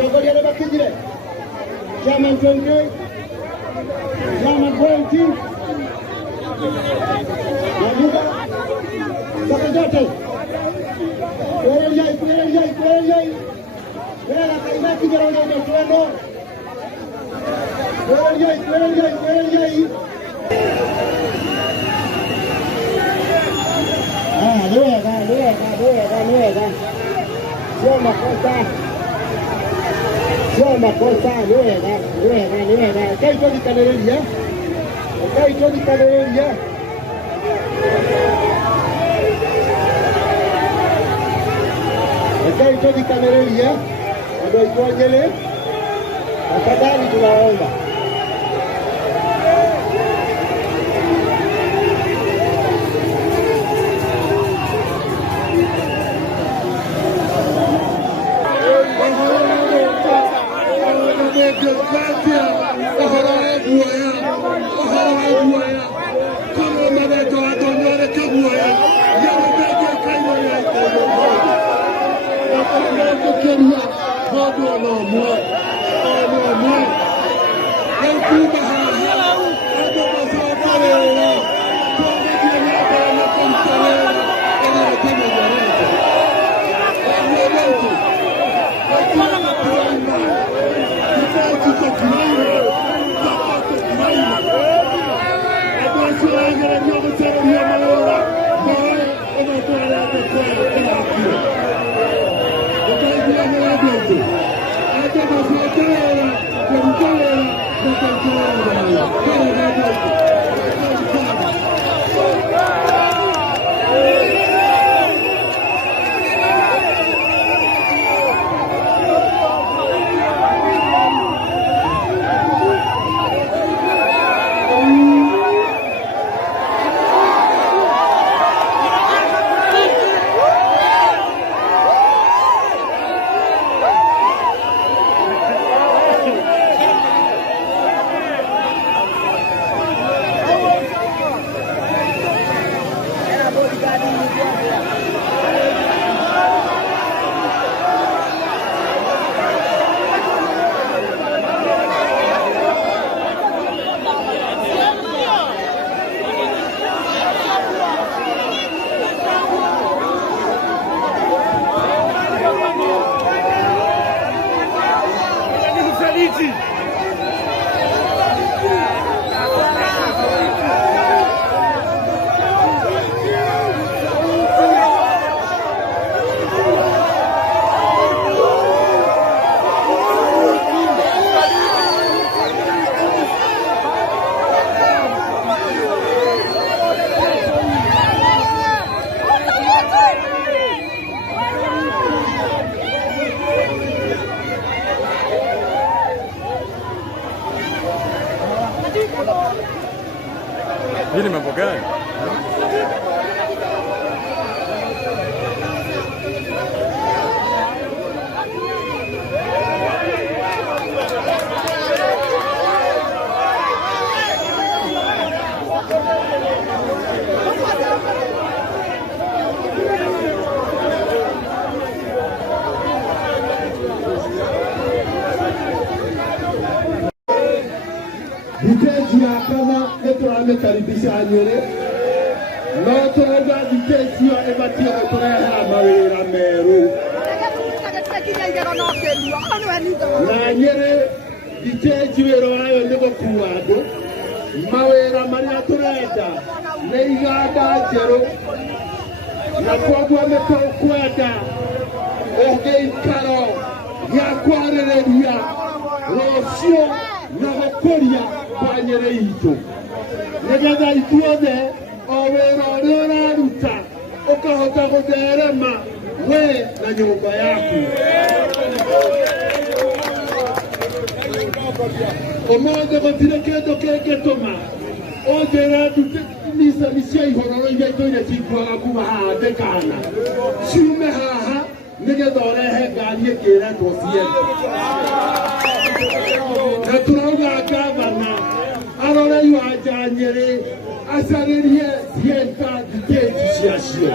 Dogoliere Bakigire, German 20, German 20, Yamuga, Sakajate, Kureyai, Where are Kaimaki Gerano, Kureyai. Luega. Sio makosa, luega. Kaito di Canereria. Ndio ikoje afadhali tunaomba. Hii ni mambo gani? Viteji ya kama eto amekaribisha Nyeri. Noto oga viteji ya ebatio kutoreha mawira Meru. Na Nyeri viteji wero ayo ndiko kuwado. Mawira maria tureda. Neigada jero. Na kwa meto kweda. Oge ikaro. Ya kwarereria. Rosio. Na gokoria kwa Nyeri itu. Negetha ithuothe o wĩra ũrĩa ũraruta ũkahota gũtherema we na nyũmba yaku. Ũmũthĩ gũtirĩ kĩndũ kĩngĩtũma ũnjĩre nicani cia ihũrũrũ iria itũire cikuaga kuma haha ndĩkana ciume haha nĩgetha ũrehe ngari ĩkĩretwo ciene. Na turauga gavana arore iwanja Nyeri acaririe cienga thitĩnji ciacio.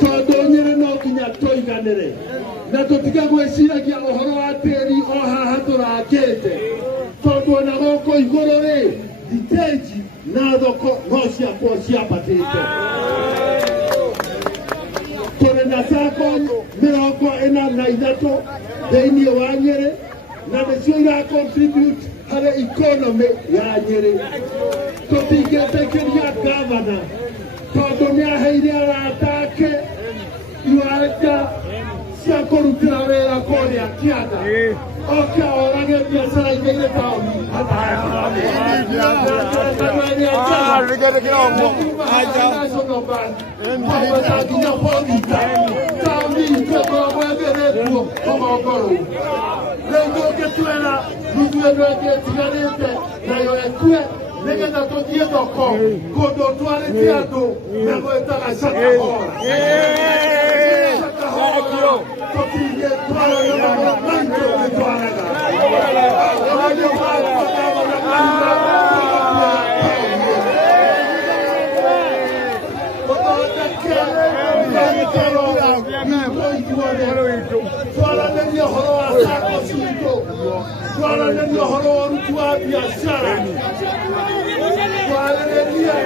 tondu Nyeri no nginya tũiganĩre na tũtige gwĩciragia ũhoro wa tĩri o haha tũrakĩte tondu ona gũkũ igũrũ rĩ thitĩnji na thoko no ciakwo ciambatĩte. Tũrĩ na sacco 43 thĩinĩ wa Nyeri na nĩcio ira-contribute harĩ economy ya Nyeri. Tũtingĩtĩkĩria gavana tondu nĩaheire arata ake iwanja cia kũrutĩra wĩra kũrĩa kĩanda oke orage biacara-inĩ irĩ taũni National Bank kwambata nginya Bonita taũni itũ ngoragwo ĩgĩrĩtwo rũgongo rũu. Rĩu ndũngĩtwĩra nuthu ĩno ĩngĩ ĩtigarĩte nayo ĩkue nĩgetha tũthiĩ thoko kũndũ twarĩte andũ na gwĩtaga Shakahora. Tũtingĩ twarana na maitũ nĩtwaraga twaranĩrie ũhoro wa sacco citũ, twaranĩrie ũhoro wa ũruti wa biacara, twaranĩrie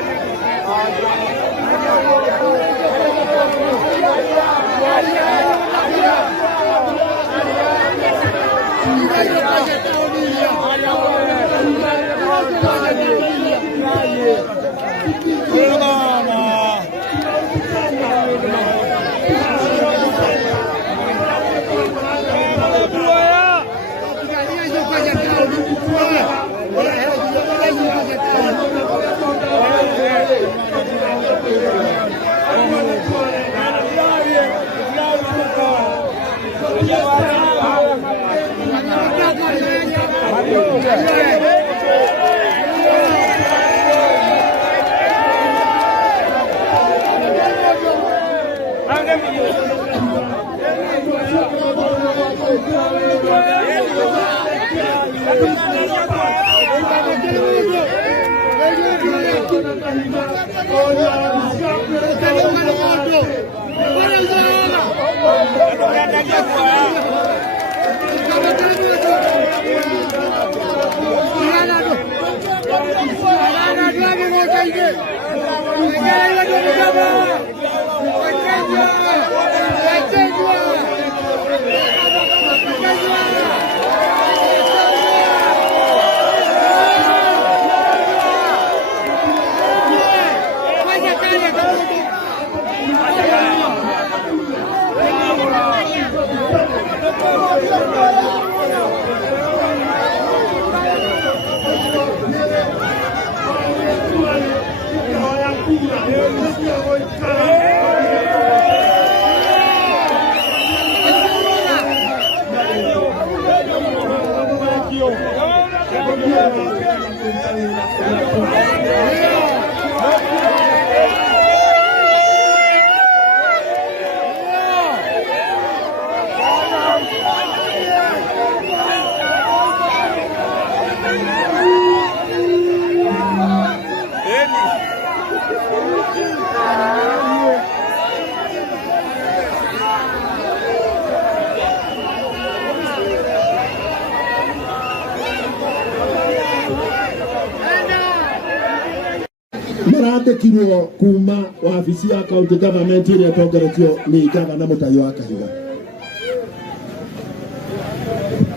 marandĩkirwo kuma wabici ya county government ĩrĩa ĩtongoretio nĩ gavana Mutahi wa Kahiga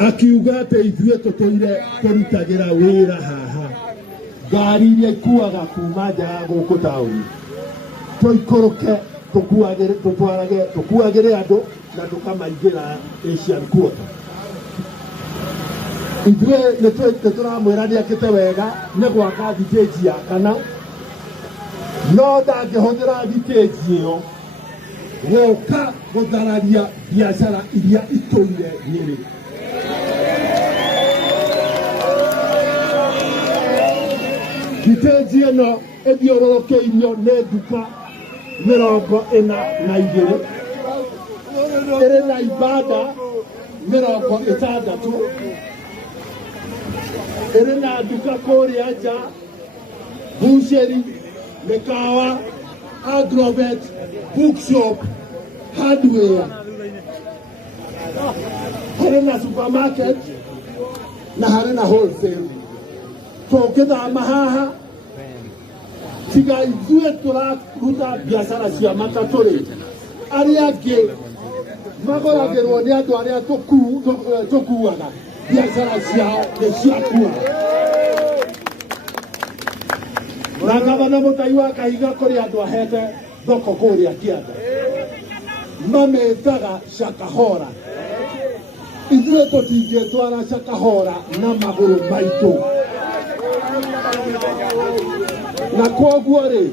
akiuga atĩ ithuĩ tũtũire tũrutagĩra wĩra haha ngari iria ikuaga kuma nja ya gũkũ taũni tũikũrũke tũkuagĩre andũ na tũkamaingĩra Asian Quarter. Ithuĩ nĩtũramwĩra nĩekĩte wega nĩ gwaka thitĩnji ya kana no ndangĩhũthĩra thitĩnji ĩyo gũka gũthararia biacara iria itũire Nyeri. Thitĩnji ĩno ĩthiũrũrũkĩirio nĩ nduka 42 ĩrĩ na ibanda 60 ĩrĩ na nduka kũrĩa nja, bucheri, mikawa, agrovet, bookshop hardware, harĩ na supermarket na harĩ na wholesale. Tũngĩthama haha tiga ithuĩ tũraruta biacara cia matatũ-rĩ, arĩa angĩ magoragĩrwo nĩ andũ arĩa tũkuaga, biacara ciao nĩ ciakua. Na gavana Mũtai wa Kahiga kũrĩ andũ ahete thoko kũrĩa Kĩanda, mametaga Shakahola. Ithuĩ tũtingĩtwara Shakahola na magũrũ maitũ. Na koguo-rĩ,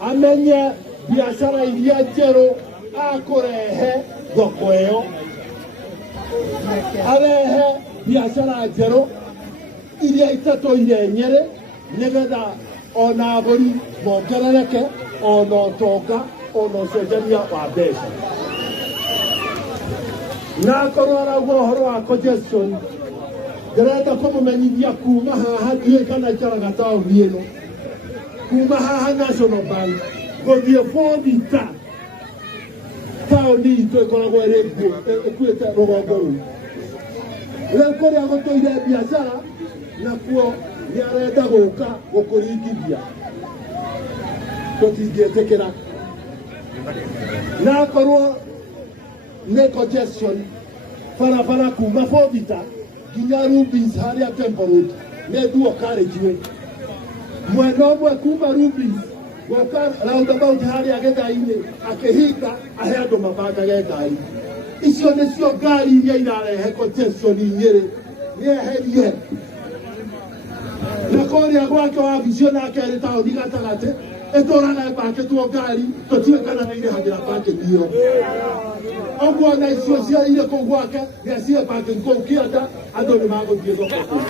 amenye biacara iria njerũ akũrehe thoko ĩyo, arehe biacara njerũ iria itatũire Nyeri, nĩgetha ona agũri mongerereke, ona ũtonga, ona ũcenjania wa mbeca. Na akorwo arauga ũhoro wa congestion, ndĩrenda kũmũmenyithia kuma haha ndiũĩ kana ikaraga taũni ĩno, kuma haha National Bank gũthiĩ Bobita, taũni itũ ĩkoragwo ĩrĩ ĩkuĩte rũgongo rũu. Rĩu kũrĩa gũtũire biacara nakuo nĩarenda gũka gũkũringithia, tũtingĩtĩkĩra. Na akorwo nĩ congestion, barabara kuma Bobita nginya Rubis harĩa Temple Road nĩ dual carriageway. Mwena ũmwe kuma Rubis gũka roundabout harĩa Gĩthai-inĩ, akĩhinga ahe andũ mabangage ngari. Icio nĩcio ngari iria irarehe congestion Nyeri, nĩeherie. Na kũrĩa gwake wabici onake arĩ taũni gatagatĩ, ĩtũraga ĩpakĩtwo ngari, tũtiũĩ kana nĩirĩhagĩra parking ĩyo. Ũguo na icio ciarĩire kũu gwake nĩacihe parking kũu Kĩanda, andũ nĩmagũthiĩ thoko kũu.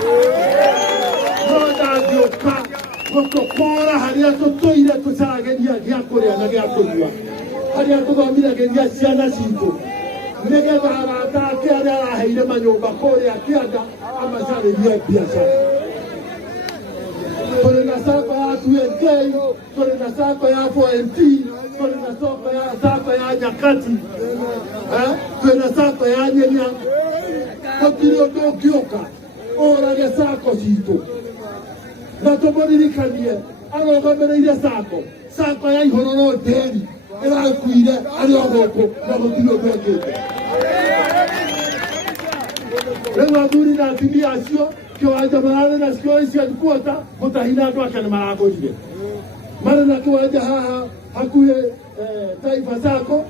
No ndangĩũka gũtũkora harĩa tũtũire tũcarageria gĩa kũrĩa na gĩa kũnyua, harĩa tũthomithagĩria ciana citũ, nĩgetha arata ake arĩa araheire manyũmba kũrĩa Kĩanda amacarĩrie biacara. Tũrĩ na sako ya 2NK, tũrĩ na sako ya 4NT, tũrĩ na sako ya Nyakati, tũrĩ na sako ya Nyenya. Gũtirĩ ũndũ ũngĩũka ũrage sako citũ. Na tũmũririkanie arũgamĩrĩire sako ya Ihororo Dairy ĩrakuire arĩ o gũkũ na gũtirĩ ũndũ ũngĩũka. Rĩu athuri na atumia acio kĩwanja mararĩ nacio Asian Quarter, Mũtahi na andũ ake nĩmaragũrire. Marĩ na kĩwanja haha hakuhĩ Taifa Sacco,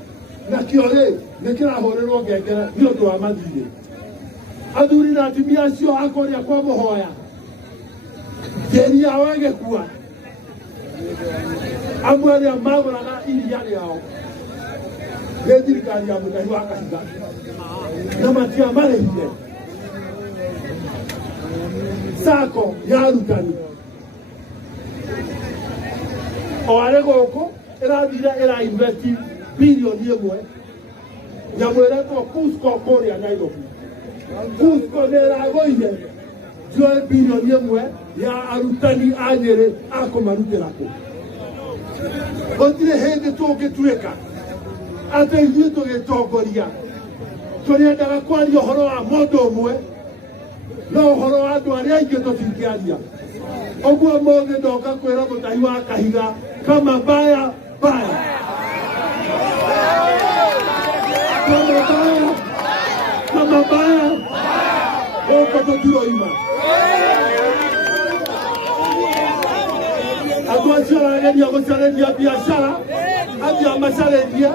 nakĩo-rĩ nĩkĩrahũrĩrwo ngengere nĩ ũndũ wa mathirĩ. Athuri na atumia acio a kũrĩa kwa Mũhoya, tĩri yao ĩgĩkua, amwe arĩa magũraga iria rĩao nĩ thirikari ya Mũtahi wa Kahiga na matiamarĩhire. Sako ya arutani o arĩ gũkũ ĩrathire ĩrainvesti bilioni ĩmwe, nyamũ ĩretwo Cusco kũrĩa Nairobi. Cusco nĩĩragũire njoe bilioni ĩmwe ya arutani a Nyeri a kũmarutĩra kũ. Gũtirĩ hĩndĩ tũngĩtuĩka atĩ ithuĩ tũgĩtongoria tũrĩendaga kwaria ũhoro wa mũndũ ũmwe no ũhoro wa andũ arĩa aingĩ tũtingĩaria. Ũguo ũmũthĩ ndoka kwĩra Mũtahi wa Kahiga, kama baya baya, kama baya gũkũ tũtiroima. Andũ acio arageria gũcarĩria biacara, athiĩ amacarĩrie,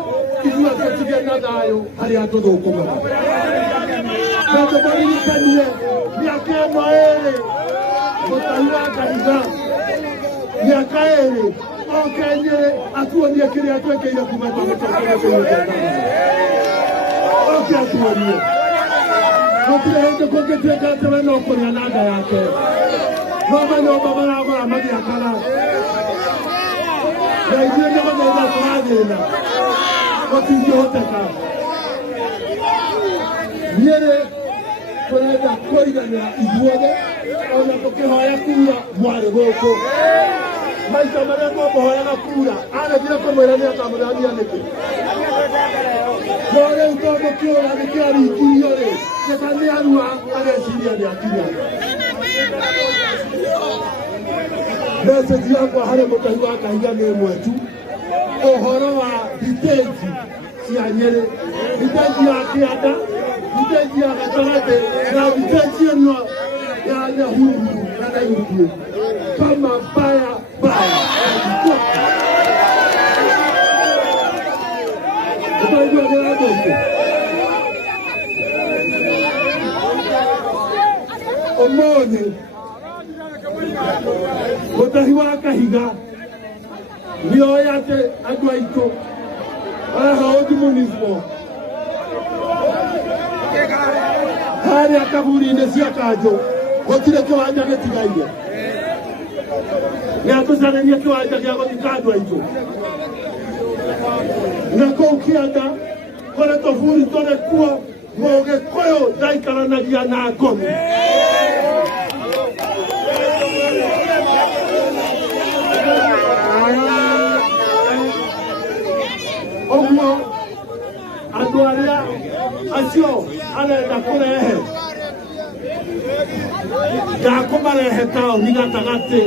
ithuĩ tũtige na thayũ harĩa tũthũkũmaga. Na tũmaririkanie mĩaka ĩno ĩrĩ Mũtahi wa Kahiga, mĩaka ĩrĩ oke Nyeri atuonie kĩrĩa twĩkĩire kuma kwa mũtongoria witũ. Oke atuonie. Gũtirĩ hĩndĩ kũngĩtuĩka atĩ we no kũrĩa na nda yake, no manyũmba maragũra magĩakana, na ithuĩ nĩ gũthĩna tũrathĩna, gũtingĩhoteka. Nyeri tũrenda kũiganĩra ithuothe, ona tũkĩhoya kura mwarĩ gũkũ. Maita marĩa twamũhoyaga kura aregire kũmwĩra nĩ akamũramia nĩkĩ. Rore utondo kiora ni kiari ikiriore. Nekani arua ageciria ni akinya. Message yakwa harĩ mũtahi wa Kahiga nĩ ĩmwe tu. Ũhoro wa thitĩnji cia Nyĩrĩ, thitĩnji ya Kĩanda, thitĩnji ya gatagatĩ na thitĩnji ĩno ya Nyahururu na Naikuru. Kama baya baya. Ũtaigua kĩra mũingĩ. Ũmũthĩ mũtahi wa Kahiga nĩoĩ atĩ andũ aitũ arahaũthi municipal harĩa kaburi-inĩ cia Kanjũ gũtirĩ kĩwanja gĩtigaire. Nĩatũcarĩrie kĩwanja gĩa gũthika andũ aitũ. Na kũu Kĩanda kũrĩ tũburi tũrĩ kuo, Mũgĩkũyũ ndaikaranagia na ngomi. Ũguo andũ arĩa acio arenda kũrehe ndakũmarehe taũni gatagatĩ